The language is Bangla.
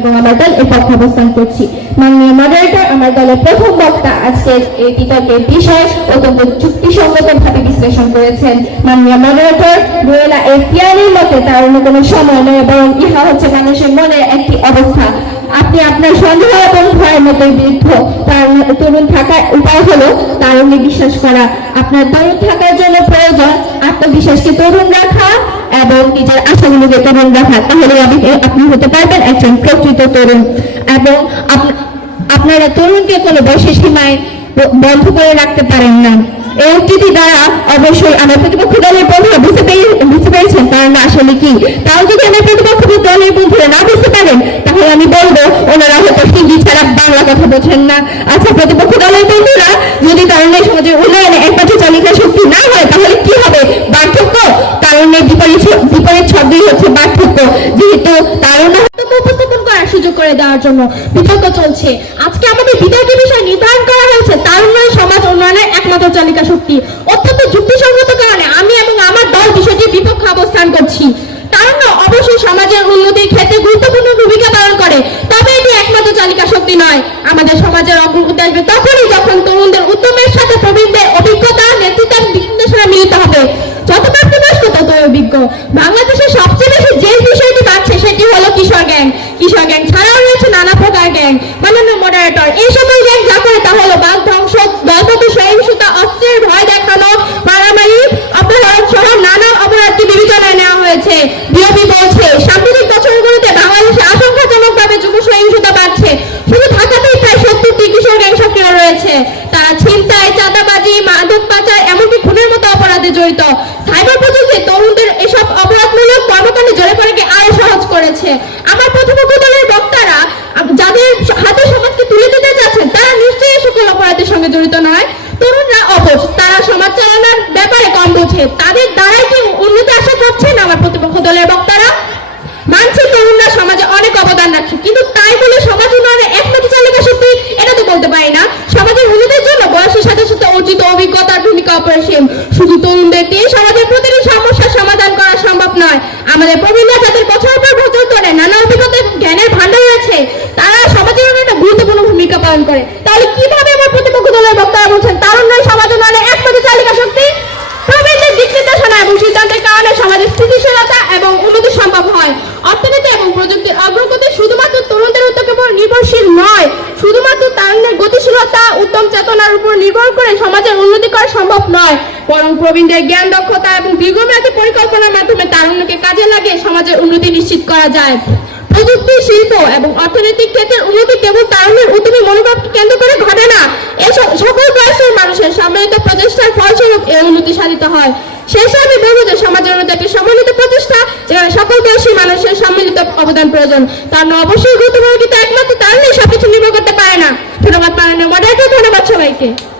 এবং আমার দল এর পক্ষে অবস্থান করছি। মাননীয় মডারেটর আমার দলের প্রথম বক্তা আজকের এই বিতর্কের বিষয় অত্যন্ত যুক্তিসঙ্গত ভাবে বিশ্লেষণ করেছেন। মাননীয় মডারেটর রুয়েলা এর পিয়ারির মতে তার অন্য কোনো সময় নয়, বরং ইহা হচ্ছে মানুষের মনের একটি অবস্থা। আপনি আপনার সন্দেহ এবং ভয়ের মধ্যে বিরুদ্ধ তার তরুণ থাকার উপায় হলো তার বিশ্বাস করা। আপনার তরুণ থাকার জন্য প্রয়োজন আত্মবিশ্বাসকে তরুণ রাখা এবং নিজের আশাগুলোকে তরুণ রাখা, তাহলে আপনি হতে পারবেন একজন প্রকৃত তরুণ। এবং আপনারা তরুণকে কোনো বয়সের সীমায় বন্ধ করে রাখতে পারেন না। এই উক্তিটি দ্বারা অবশ্যই আমার প্রতিপক্ষ দলের বন্ধুরা বুঝতে পেরে- বুঝতে পেরেছেন কারণ আসলে কি? তাও যদি আমার প্রতিপক্ষ দলের বন্ধুরা না বুঝতে পারেন, তাহলে আমি বলব, ওনারা হয়তো হিন্দি ছাড়া বাংলা কথা বোঝেন না। আচ্ছা প্রতিপক্ষ দলের বন্ধুরা, যদি কারণে সমাজের উন্নয়নে একমাত্র চালিকা শক্তি না হয় তাহলে কি হবে পার্থক্য কারণে বিপরীত বিপরীত শব্দই হচ্ছে পার্থক্য গুরুত্বপূর্ণ ভূমিকা পালন করে, তবে এটি একমাত্র নয়। আমাদের সমাজের অগ্রগতি যখন তরুণদের উদ্যমের সাথে প্রবীণদের অভিজ্ঞতা, নেতৃত্ব নির্দেশনা মিলিত হবে। যত প্রাপ্তবয়স্ক ততই অভিজ্ঞ। বাংলাদেশের মাননীয় মডারেটর এই সকল গ্যাং যা করে তা হলো বাঘ ধ্বংস দলগত সহিংসতা, অস্ত্রের ভয় দেখানো, মারামারি, অপহরণ সহ নানা অপরাধকে বিবেচনায় নেওয়া হয়েছে। বিওপি বলছে, সাম্প্রতিক বছরগুলোতে বাংলাদেশে আশঙ্কাজনকভাবে যুব সহিংসতা বাড়ছে। শুধু ঢাকাতেই প্রায় সত্তরটি কিশোর গ্যাং সক্রিয় রয়েছে। তারা ছিনতাই, চাঁদাবাজি, মাদক পাচার, এমনকি খুনের মতো অপরাধে জড়িত। সাইবার প্রযুক্তি তরুণদের এসব অপরাধমূলক কর্মকাণ্ডে জড়ে পড়াকে আরও সহজ করেছে। আমার প্রতিপক্ষ দলের বক্তারা যাদের অপরাধের সঙ্গে জড়িত নয়। তরুণরা অবশ। তারা সমাজ চালানোর ব্যাপারে কম বোঝে। তাদের দ্বারাই কি উন্নতি আশা করছেন আমার প্রতিপক্ষ দলের বক্তারা? মানছি তরুণরা সমাজে অনেক অবদান রাখছে। কিন্তু তাই বলে সমাজ উন্নয়নের একমাত্র চালিকা শক্তি, এটা তো বলতে পারি না। সমাজের উন্নতির জন্য বয়সের সাথে সাথে অর্জিত অভিজ্ঞতার ভূমিকা অপরিসীম। শুধু তরুণদের দিয়ে সমাজের প্রতিটি সমস্যার সমাধান করা সম্ভব নয়। আমাদের প্রবীণরা যাদের বছর পর বছর ধরে নানা অভিজ্ঞতা, জ্ঞানের ভান্ডার রয়েছে তারা সমাজের উন্নয়নে গুরুত্বপূর্ণ ভূমিকা পালন করে তাহলে কীভাবে আমার প্রতিপক্ষ দলের বক্তারা বলছেন তারুণ্যই সমাজ উন্নয়নের একমাত্র চালিকা শক্তি প্রবীণদের দিক নির্দেশনা এবং সিদ্ধান্তের কারণে সমাজের স্থিতিশীলতা এবং উন্নতি সম্ভব হয় অর্থনীতি এবং প্রযুক্তির অগ্রগতি শুধুমাত্র তরুণদের উদ্যোগের উপর নির্ভরশীল নয় শুধুমাত্র তারুণ্যের গতিশীলতা উত্তম চেতনার উপর নির্ভর করে সমাজের উন্নতি করা সম্ভব নয়। বরং প্রবীণদের জ্ঞান, দক্ষতা এবং দীর্ঘমেয়াদী পরিকল্পনার মাধ্যমে তারুণ্যকে কাজে লাগিয়ে সমাজের উন্নতি নিশ্চিত করা যায়। প্রযুক্তি, শিল্প এবং অর্থনৈতিক ক্ষেত্রের উন্নতি কেবল তারুণ্যের উদ্যমী মনোভাবকে কেন্দ্র করে ঘটে না। এসব সকল বয়সের মানুষের সম্মিলিত প্রচেষ্টার ফলস্বরূপ এই উন্নতি সাধিত হয়। শেষে আমি বলব যে সমাজের উন্নতি একটি সম্মিলিত প্রচেষ্টা, যেখানে সকল বয়সী মানুষের সম্মিলিত অবদান প্রয়োজন। তার অবশ্যই গুরুত্বপূর্ণ, কিন্তু একমাত্র তারুণ্যই সবকিছু। নির্ভর